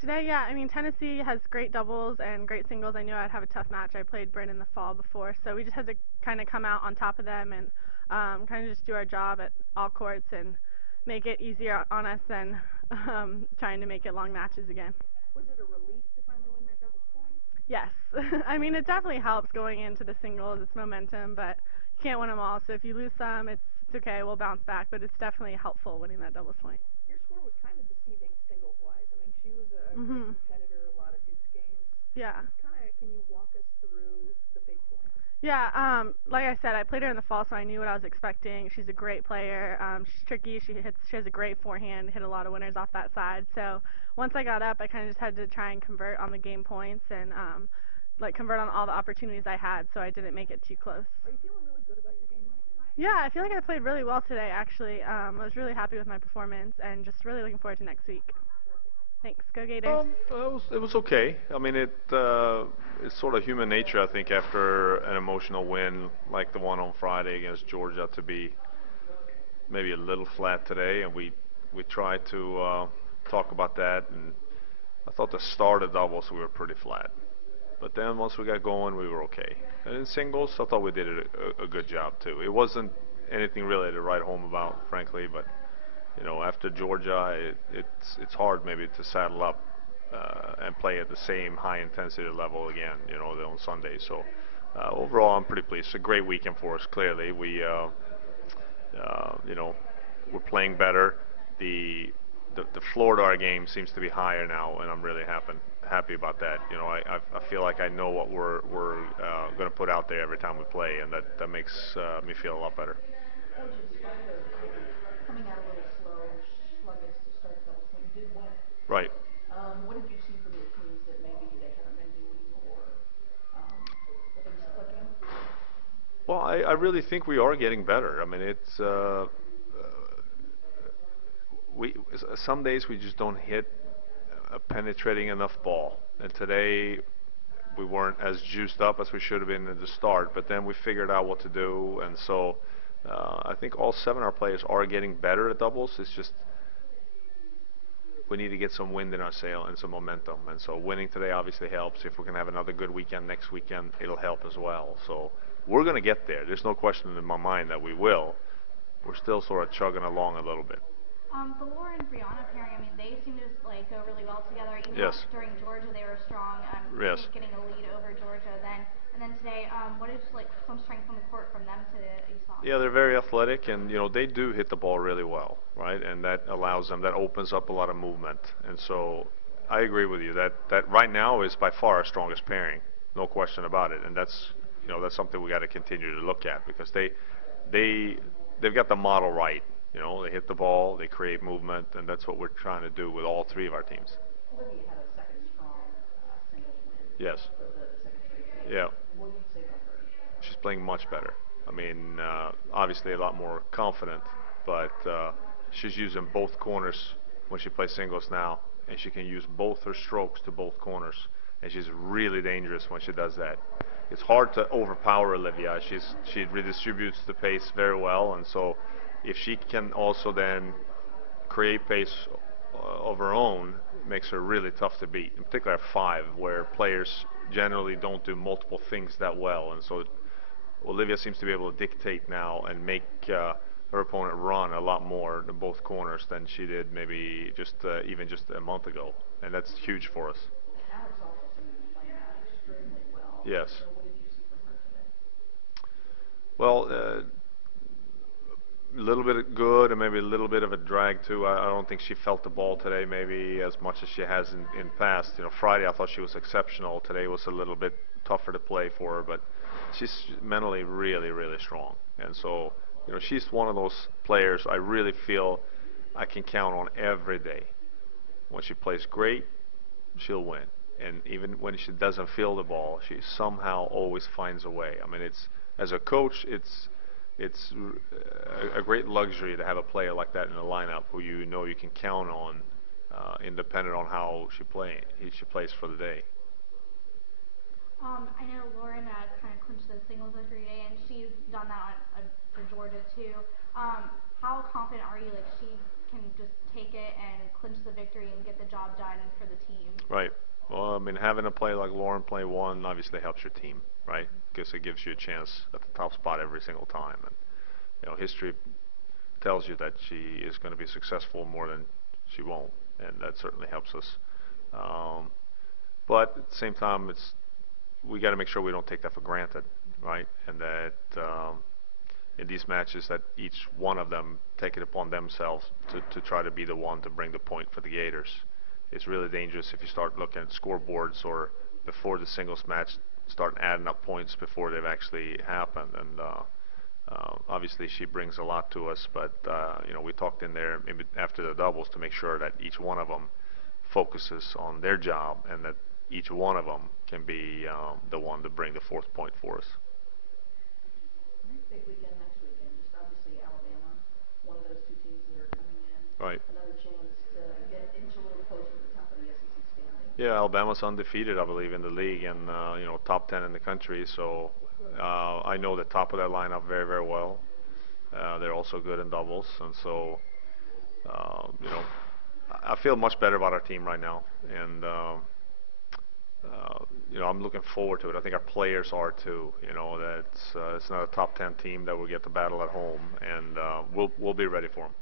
Today, yeah, I mean, Tennessee has great doubles and great singles. I knew I'd have a tough match. I played Bryn in the fall before, so we just had to kind of come out on top of them and kind of just do our job at all courts and make it easier on us than trying to make it long matches again. Was it a relief to finally win that doubles point? Yes. I mean, it definitely helps going into the singles. It's momentum, but you can't win them all. So if you lose some, it's okay. We'll bounce back, but it's definitely helpful winning that doubles point. Your score was kind of deceiving singles-wise. I mean, she was a great competitor, a lot of deuce games. Yeah. Can you walk us through the big points? Yeah, like I said, I played her in the fall, so I knew what I was expecting. She's a great player. She's tricky. She has a great forehand. Hit a lot of winners off that side. So once I got up, I kind of just had to try and convert on the game points and like convert on all the opportunities I had, so I didn't make it too close. Are you feeling really good about your game right now? Yeah, I feel like I played really well today. Actually, I was really happy with my performance and just really looking forward to next week. Thanks. Go Gators. It was okay. I mean, it's sort of human nature, I think, after an emotional win like the one on Friday against Georgia to be maybe a little flat today, and we tried to talk about that. And I thought the start of doubles we were pretty flat, but then once we got going, we were okay. And in singles, I thought we did a good job too. It wasn't anything really to write home about, frankly, but after Georgia, it's hard maybe to saddle up and play at the same high intensity level again, on Sunday. So overall, I'm pretty pleased. It's a great weekend for us. Clearly, we're playing better. The floor to our game seems to be higher now, and I'm really happy about that. I feel like I know what we're going to put out there every time we play, and that makes me feel a lot better. Coach, in spite of coming out a little slow, sluggish to start the doubles point, you did win it. Right. What did you see from your teams that maybe they haven't been doing, or things clicking? Well, I really think we are getting better. I mean, it's we some days we just don't hit a penetrating enough ball, and today we weren't as juiced up as we should have been at the start. But then we figured out what to do, and so I think all 7 of our players are getting better at doubles. It's just we need to get some wind in our sail and some momentum. And so winning today obviously helps. If we can have another good weekend next weekend, it'll help as well. So we're going to get there. There's no question in my mind that we will. We're still sort of chugging along a little bit. The Lauren Brianna pairing, I mean, they seem to go really well together. Even Yes. during Georgia, they were strong. Yes. Getting a lead over Georgia and then today, what is some strength on the court from them to you saw? Yeah, they're very athletic, and they do hit the ball really well, right? And that allows them, that opens up a lot of movement. And so I agree with you that right now is by far our strongest pairing, no question about it. And that's something we got to continue to look at because they've got the model right. They hit the ball, they create movement, and that's what we're trying to do with all 3 of our teams. Olivia had a second strong singles win. Yes. The second straight game. Yeah. What do you say about her? She's playing much better. I mean, obviously a lot more confident, but she's using both corners when she plays singles now, and she can use both her strokes to both corners, and she's really dangerous when she does that. It's hard to overpower Olivia. She redistributes the pace very well, and so if she can also then create pace of her own, it makes her really tough to beat. In particular at 5, where players generally don't do multiple things that well, and so Olivia seems to be able to dictate now and make her opponent run a lot more in both corners than she did maybe even just a month ago, and that's huge for us. Alex also seemed to be playing extremely well. Yes. So what did you see from her today? Well, a little bit of good and maybe a little bit of a drag too. I don't think she felt the ball today maybe as much as she has in past. Friday I thought she was exceptional. Today was a little bit tougher to play for her, but she's mentally really, really strong. And so, she's one of those players I really feel I can count on every day. When she plays great, she'll win. And even when she doesn't feel the ball, she somehow always finds a way. I mean, as a coach, it's a great luxury to have a player like that in the lineup who you can count on, independent on how she plays for the day. I know Lauren kind of clinched those singles victory today, and she's done that for Georgia too. How confident are you she can just take it and clinch the victory and get the job done for the team. Right. Well, I mean, having a play like Lauren play one obviously helps your team, right? Because it gives you a chance at the top spot every single time. And history tells you that she is going to be successful more than she won't, and that certainly helps us. Um, but at the same time, we got to make sure we don't take that for granted, right? And that in these matches, that each one of them take it upon themselves to try to be the one to bring the point for the Gators. It's really dangerous if you start looking at scoreboards or before the singles match, start adding up points before they've actually happened. And obviously, she brings a lot to us, but we talked in there maybe after the doubles to make sure that each one of them focuses on their job and that each one of them can be the one to bring the fourth point for us. Big weekend next weekend. Just obviously Alabama, one of those two teams that are coming in. Right. Another chance to get inch a little closer to the top of the SEC standing. Yeah, Alabama's undefeated, I believe, in the league and top 10 in the country. So I know the top of that lineup very, very well. They're also good in doubles, and so I feel much better about our team right now, and I'm looking forward to it. I think our players are too. That it's not a top 10 team that will get the battle at home, and we'll be ready for them.